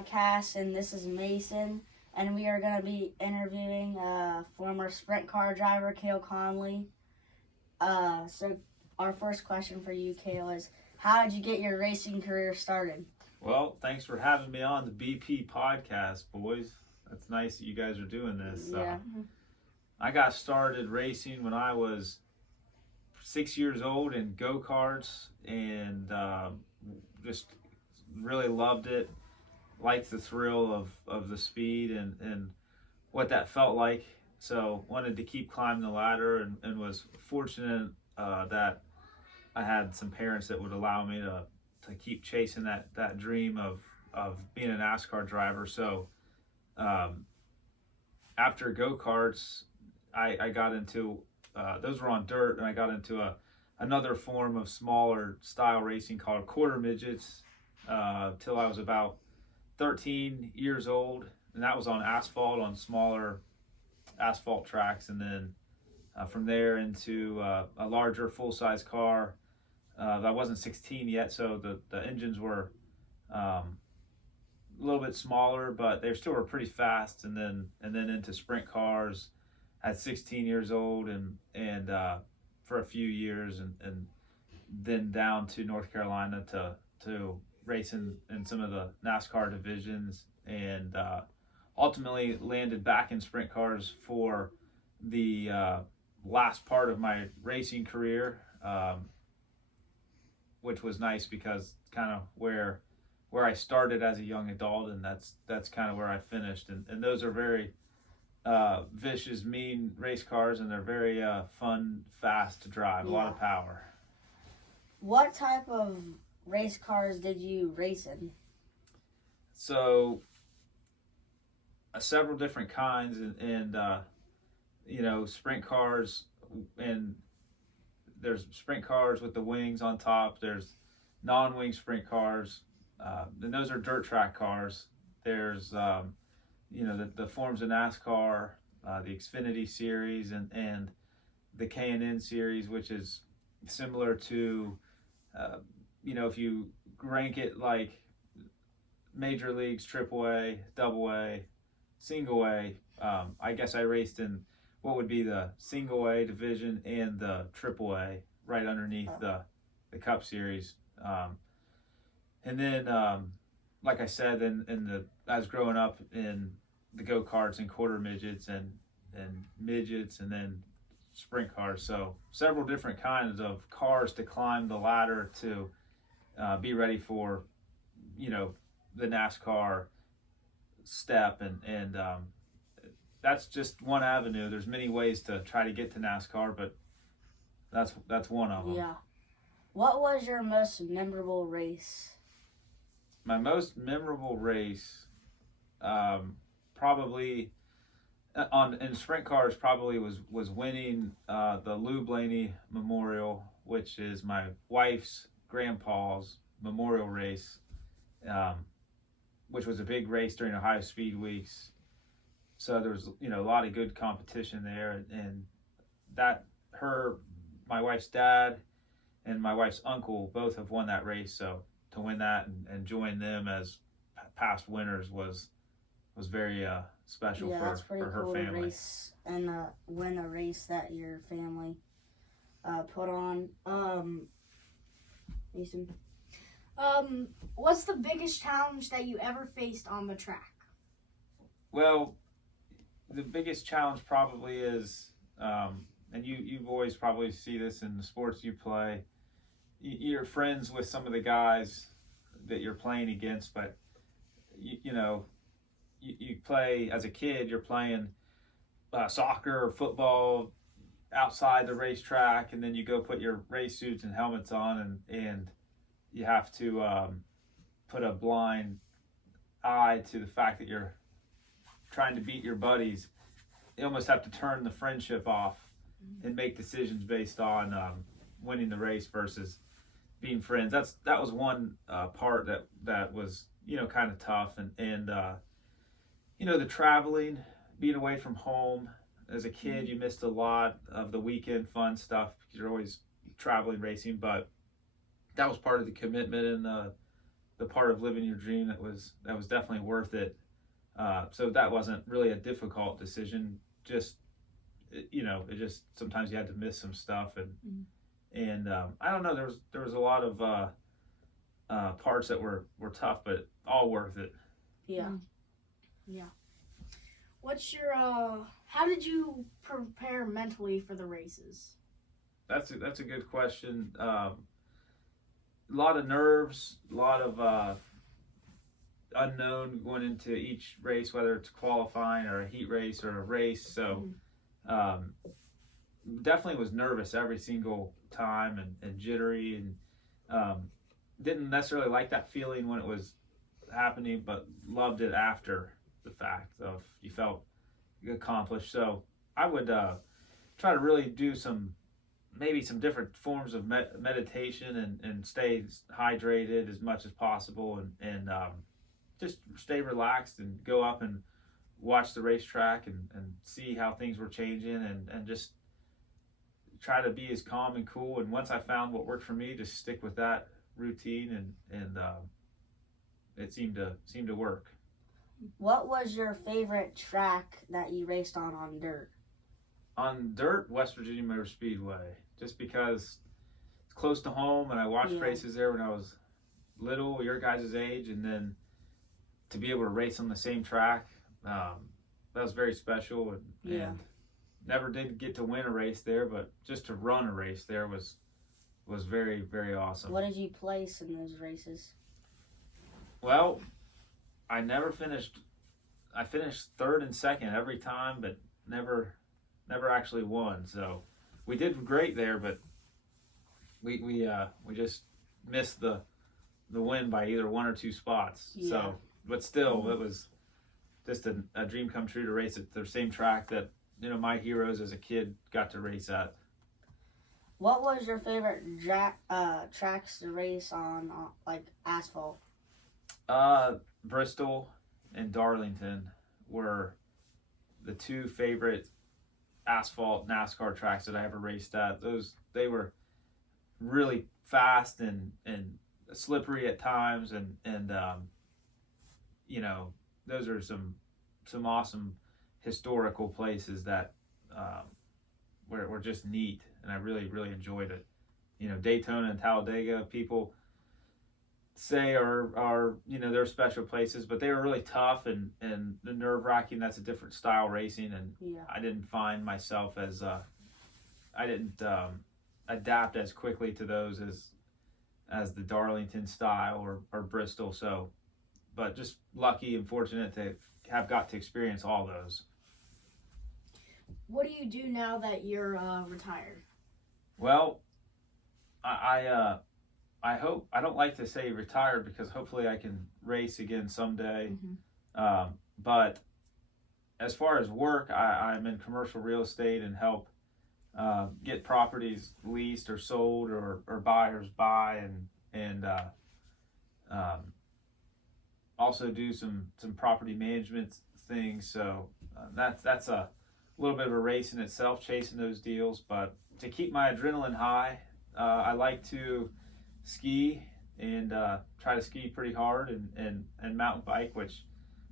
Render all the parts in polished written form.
podcast, and this is Mason, and we are going to be interviewing former sprint car driver Cale Conley. So our first question for you, Cale, is how did you get your racing career started? Well, thanks for having me on the BP podcast, boys. That's nice that you guys are doing this. Yeah. I got started racing when I was 6 years old in go-karts and just really loved it. Liked the thrill of the speed and what that felt like. So wanted to keep climbing the ladder and was fortunate that I had some parents that would allow me to keep chasing that dream of being a NASCAR driver. So after go-karts, I got into, those were on dirt, and I got into another form of smaller style racing called quarter midgets till I was about 13 years old, and that was on asphalt, on smaller asphalt tracks, and then from there into a larger full-size car. I wasn't 16 yet, so the engines were a little bit smaller, but they still were pretty fast. And then into sprint cars at 16 years old, and for a few years, and then down to North Carolina to race in some of the NASCAR divisions, and ultimately landed back in sprint cars for the last part of my racing career. Which was nice because kind of where I started as a young adult, and that's kind of where I finished. And those are very vicious, mean race cars, and they're very fun, fast to drive, a lot of power. What type of race cars did you race in? So several different kinds, and sprint cars, and there's sprint cars with the wings on top. There's non-wing sprint cars, and those are dirt track cars. There's the forms of NASCAR, the Xfinity series, and the K&N series, which is similar to if you rank it like major leagues, AAA, AA, single A. I guess I raced in what would be the single A division and the triple A right underneath the Cup Series. And then, like I said, I was growing up in the go-karts and quarter midgets and midgets, and then sprint cars. So several different kinds of cars to climb the ladder to be ready for, the NASCAR step, and that's just one avenue. There's many ways to try to get to NASCAR, but that's one of them. Yeah. What was your most memorable race? My most memorable race, probably in sprint cars, probably was winning the Lou Blaney Memorial, which is my wife's grandpa's memorial race, which was a big race during Ohio Speed Weeks. So there was, a lot of good competition there, and my wife's dad and my wife's uncle both have won that race. So to win that and join them as past winners was very special for her cool family. To race and win a race that your family put on. Mason? What's the biggest challenge that you ever faced on the track? Well, the biggest challenge probably is, and you boys probably see this in the sports you play, you're friends with some of the guys that you're playing against, but you play, as a kid, you're playing soccer or football outside the racetrack, and then you go put your race suits and helmets on, and you have to put a blind eye to the fact that you're trying to beat your buddies. You almost have to turn the friendship off and make decisions based on winning the race versus being friends. That was one part that was kind of tough, and the traveling, being away from home. As a kid, you missed a lot of the weekend fun stuff because you're always traveling racing, but that was part of the commitment and the part of living your dream that was definitely worth it. So that wasn't really a difficult decision. Just it just sometimes you had to miss some stuff, and I don't know. There was a lot of parts that were tough, but all worth it. Yeah. Yeah. What's your how did you prepare mentally for the races? That's a good question. A lot of nerves, a lot of unknown going into each race, whether it's qualifying or a heat race or a race. So definitely was nervous every single time and jittery, and didn't necessarily like that feeling when it was happening, but loved it after the fact of you felt accomplished. So I would try to really do maybe some different forms of meditation and stay hydrated as much as possible, and just stay relaxed and go up and watch the racetrack and see how things were changing, and just try to be as calm and cool. And once I found what worked for me, just stick with that routine, and it seemed to work. What was your favorite track that you raced on dirt? On dirt, West Virginia Motor Speedway, just because it's close to home, and I watched races there when I was little, your guys' age, and then to be able to race on the same track, that was very special, and never did get to win a race there, but just to run a race there was very, very awesome. What did you place in those races? Well, I never finished. I finished third and second every time, but never actually won. So we did great there, but we just missed the win by either one or two spots. Yeah. So, but still, it was just a dream come true to race at the same track that my heroes as a kid got to race at. What was your favorite tracks to race on, like asphalt? Bristol and Darlington were the two favorite asphalt NASCAR tracks that I ever raced at. They were really fast and slippery at times, and those are some awesome historical places that were just neat, and I really, really enjoyed it. Daytona and Talladega, people say are they're special places, but they were really tough and the nerve-wracking. That's a different style racing, and I didn't find myself as I didn't adapt as quickly to those as the Darlington style or Bristol. So, but just lucky and fortunate to have got to experience all those. What do you do now that you're retired? Well, I hope, I don't like to say retired because hopefully I can race again someday. But as far as work, I'm in commercial real estate and help get properties leased or sold or buyers buy, and also do some property management things. So that's a little bit of a race in itself, chasing those deals. But to keep my adrenaline high, I like to ski and try to ski pretty hard, and mountain bike, which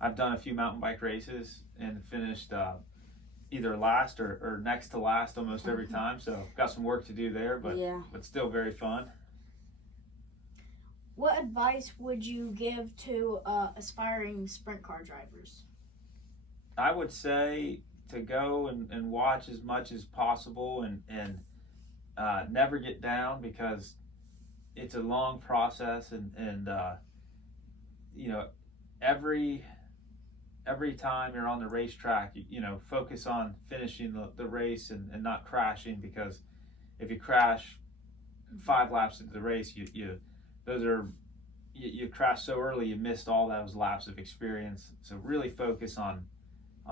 I've done a few mountain bike races and finished either last or next to last almost every time. So got some work to do there, but still very fun. What advice would you give to aspiring sprint car drivers? I would say to go and watch as much as possible, and never get down, because it's a long process, and every time you're on the racetrack, focus on finishing the race and not crashing, because if you crash 5 laps into the race, you crash so early, you missed all those laps of experience. So really focus on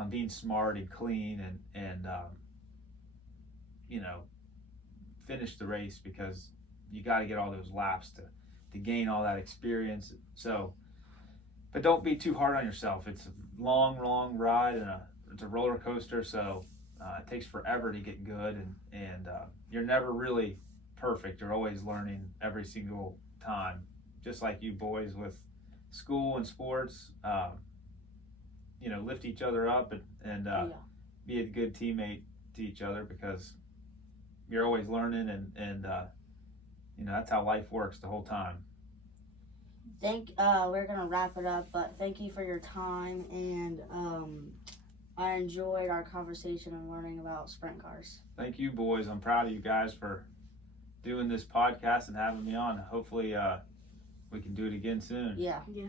being smart and clean, and finish the race, because you got to get all those laps to gain all that experience. So, but don't be too hard on yourself. It's a long ride, and it's a roller coaster. So it takes forever to get good, and you're never really perfect. You're always learning every single time. just like you boys with school and sports, lift each other up and be a good teammate to each other, because you're always learning and that's how life works the whole time. We're gonna wrap it up, but thank you for your time, and I enjoyed our conversation and learning about sprint cars. Thank you, boys. I'm proud of you guys for doing this podcast and having me on. Hopefully we can do it again soon. Yeah. Yeah.